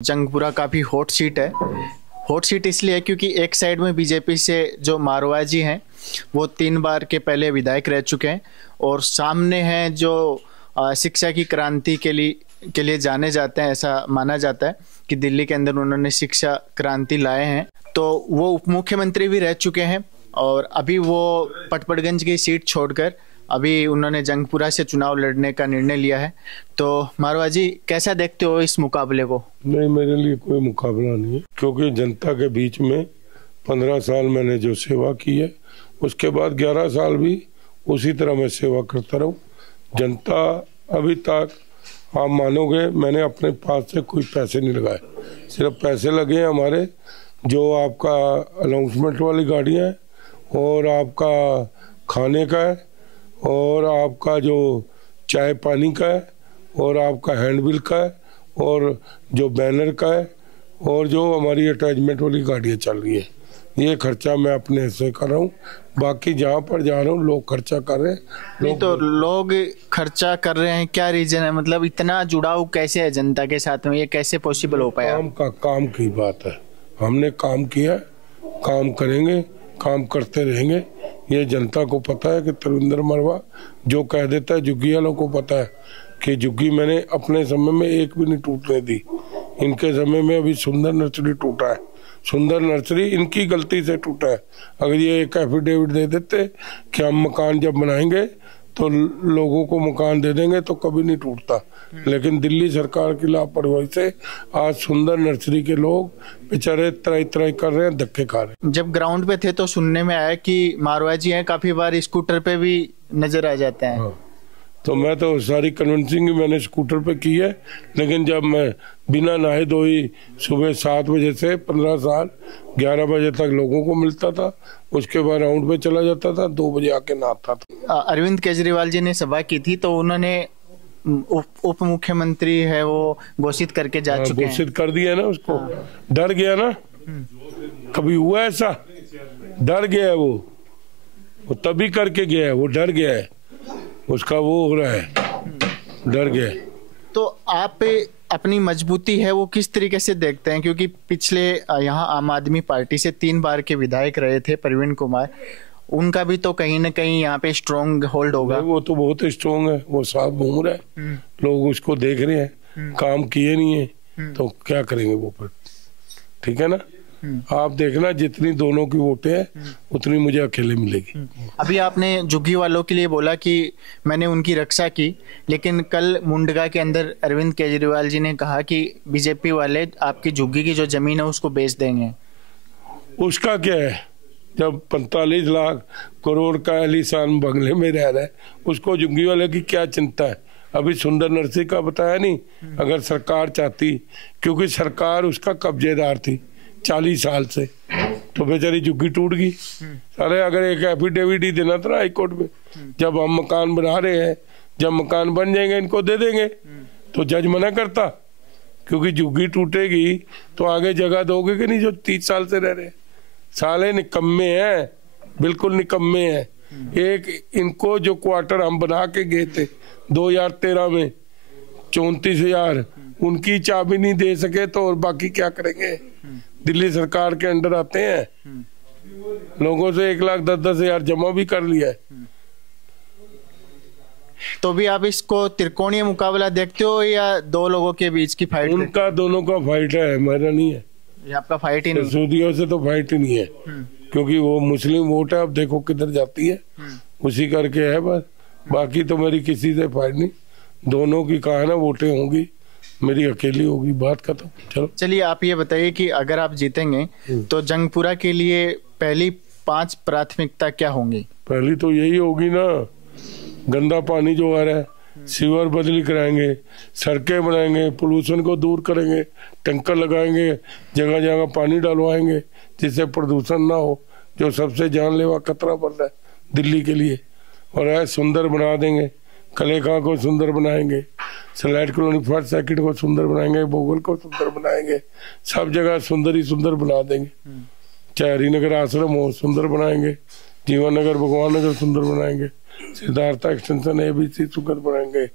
जंगपुरा काफ़ी hot seat है। Hot seat इसलिए है क्योंकि एक साइड में बीजेपी से जो मारवाह जी हैं वो 3 बार के पहले विधायक रह चुके हैं और सामने हैं जो शिक्षा की क्रांति के लिए जाने जाते हैं। ऐसा माना जाता है कि दिल्ली के अंदर उन्होंने शिक्षा क्रांति लाए हैं। तो वो उप मुख्यमंत्री भी रह चुके हैं और अभी वो पटपड़गंज की सीट छोड़कर अभी उन्होंने जंगपुरा से चुनाव लड़ने का निर्णय लिया है। तो मारवाह जी, कैसा देखते हो इस मुकाबले को? नहीं, मेरे लिए कोई मुकाबला नहीं है, क्योंकि जनता के बीच में 15 साल मैंने जो सेवा की है उसके बाद 11 साल भी उसी तरह मैं सेवा करता रहूं। जनता अभी तक, आप मानोगे, मैंने अपने पास से कोई पैसे नहीं लगाए, सिर्फ पैसे लगे हैं हमारे जो आपका अनाउंसमेंट वाली गाड़ियाँ है और आपका खाने का है और आपका जो चाय पानी का है और आपका हैंडबिल का है और जो बैनर का है और जो हमारी अटैचमेंट वाली गाड़ियाँ चल रही है, ये खर्चा मैं अपने हिस्से कर रहा हूँ। बाकी जहाँ पर जा रहा हूँ लोग खर्चा कर रहे हैं। नहीं तो लोग खर्चा कर रहे हैं, क्या रीजन है? मतलब इतना जुड़ाव कैसे है जनता के साथ में, ये कैसे पॉसिबल हो पाया? काम की बात है। हमने काम किया, काम करेंगे, काम करते रहेंगे। ये जनता को पता है कि तरविंदर मरवा जो कह देता है, झुग्गी वालों को पता है कि झुग्गी मैंने अपने समय में एक भी नहीं टूटने दी। इनके समय में अभी सुंदर नर्सरी टूटा है, सुंदर नर्सरी इनकी गलती से टूटा है। अगर ये एक एफिडेविट दे देते कि हम मकान जब बनाएंगे तो लोगों को मकान दे देंगे तो कभी नहीं टूटता, लेकिन दिल्ली सरकार की लापरवाही से आज सुंदर नर्सरी के लोग बेचारे त्राई त्राई कर रहे हैं, धक्के खा रहे हैं। जब ग्राउंड पे थे तो सुनने में आया कि मारवाह जी हैं काफी बार स्कूटर पे भी नजर आ जाते हैं। हाँ, तो मैं तो सारी कन्विंसिंग मैंने स्कूटर पे की है, लेकिन जब मैं बिना नहाए धोई सुबह 7 बजे से 15 साल 11 बजे तक लोगों को मिलता था, उसके बाद राउंड पे चला जाता था, 2 बजे आके नहाता था। अरविंद केजरीवाल जी ने सभा की थी तो उन्होंने उप मुख्यमंत्री है वो घोषित करके जा चुके हैं। घोषित कर दिया ना उसको। डर गया ना, कभी हुआ ऐसा? डर गया है वो तभी करके गया है, वो डर गया है, उसका वो हो रहा है, डर गया। तो आप अपनी मजबूती है वो किस तरीके से देखते हैं? क्योंकि पिछले यहाँ आम आदमी पार्टी से 3 बार के विधायक रहे थे प्रवीण कुमार, उनका भी तो कहीं ना कहीं यहाँ पे स्ट्रॉन्ग होल्ड होगा। वो तो बहुत स्ट्रॉन्ग है, वो साथ घूम रहा है, लोग उसको देख रहे हैं, काम किए नहीं है तो क्या करेंगे वो पर, ठीक है ना। आप देखना जितनी दोनों की वोटें हैं उतनी मुझे अकेले मिलेगी। अभी आपने झुग्गी वालों के लिए बोला कि मैंने उनकी रक्षा की, लेकिन कल मुंडका के अंदर अरविंद केजरीवाल जी ने कहा कि बीजेपी वाले आपकी झुग्गी की जो जमीन है उसको बेच देंगे। उसका क्या है? जब 45 लाख करोड़ का आलीशान बंगले में रह रहा है, उसको झुग्गी वाले की क्या चिंता है? अभी सुंदर नर्सरी का बताया नहीं, अगर सरकार चाहती, क्योंकि सरकार उसका कब्जेदार थी 40 साल से, तो बेचारी झुग्गी टूट गई। अरे अगर एक एफिडेविट ही देना था ना हाई कोर्ट में, जब हम मकान बना रहे हैं, जब मकान बन जाएंगे इनको दे देंगे, तो जज मना करता, क्योंकि झुग्गी टूटेगी तो आगे जगह दोगे कि नहीं जो 30 साल से रह रहे हैं। साले निकम्मे हैं, बिल्कुल निकम्मे हैं। एक इनको जो क्वार्टर हम बना के गए थे 2013 में 34,000, उनकी चाबी नहीं दे सके तो और बाकी क्या करेंगे? दिल्ली सरकार के अंडर आते हैं, लोगों से 1,10,10,000 जमा भी कर लिया है। तो भी आप इसको त्रिकोणीय मुकाबला देखते हो या 2 लोगों के बीच की फाइट? उनका दोनों का फाइट है, हमारा नहीं है। ये आपका फाइट ही नहीं? सूदियों से तो फाइट ही नहीं है, क्योंकि वो मुस्लिम वोट है, अब देखो किधर जाती है, उसी करके है बस। बाकी तो मेरी किसी से फाइट नहीं, दोनों की कहा ना वोटें होंगी, मेरी अकेली होगी, बात खत्म। चलो चलिए, आप ये बताइए कि अगर आप जीतेंगे तो जंगपुरा के लिए पहली 5 प्राथमिकता क्या होंगी? पहली तो यही होगी ना, गंदा पानी जो आ रहा है, सीवर बदली कराएंगे, सड़कें बनाएंगे, पोल्यूशन को दूर करेंगे, टैंकर लगाएंगे, जगह जगह पानी डलवाएंगे जिससे प्रदूषण ना हो, जो सबसे जानलेवा खतरा बन रहा है दिल्ली के लिए। और ऐसे सुंदर बना देंगे, कलेखा को सुंदर बनाएंगे, सलाइट कॉलोनी फर्स्ट सेकंड को सुंदर बनाएंगे, बोगल को सुंदर बनाएंगे, सब जगह सुंदर ही सुंदर बना देंगे। चाहे हरिनगर आश्रम हो सुंदर बनाएंगे, जीवन नगर भगवान नगर सुंदर बनाएंगे, सिद्धार्था एक्सटेंशन ABC सुंदर बनाएंगे,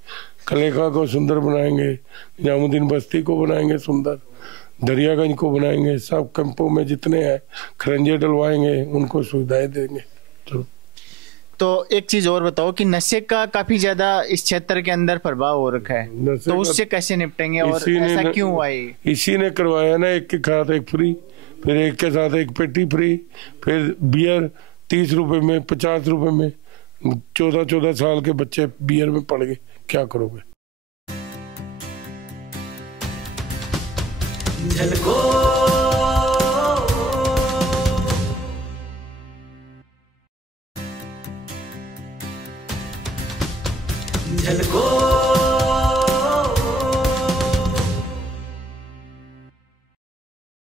कलेखा को सुंदर बनाएंगे, निजामुद्दीन बस्ती को बनाएंगे सुंदर, दरियागंज को बनाएंगे, सब कैंपों में जितने हैं खरंजे डलवाएंगे, उनको सुविधाएं देंगे। तो एक चीज और बताओ कि नशे का काफी ज्यादा इस क्षेत्र के अंदर प्रभाव हो रखा है, तो उससे कैसे निपटेंगे और ऐसा क्यों हुआ? इसी ने करवाया ना, एक के साथ एक फ्री, फिर एक के साथ एक पेटी फ्री, फिर बियर 30 रुपए में, 50 रुपए में, 14-14 साल के बच्चे बियर में पड़ गए, क्या करोगे? झलको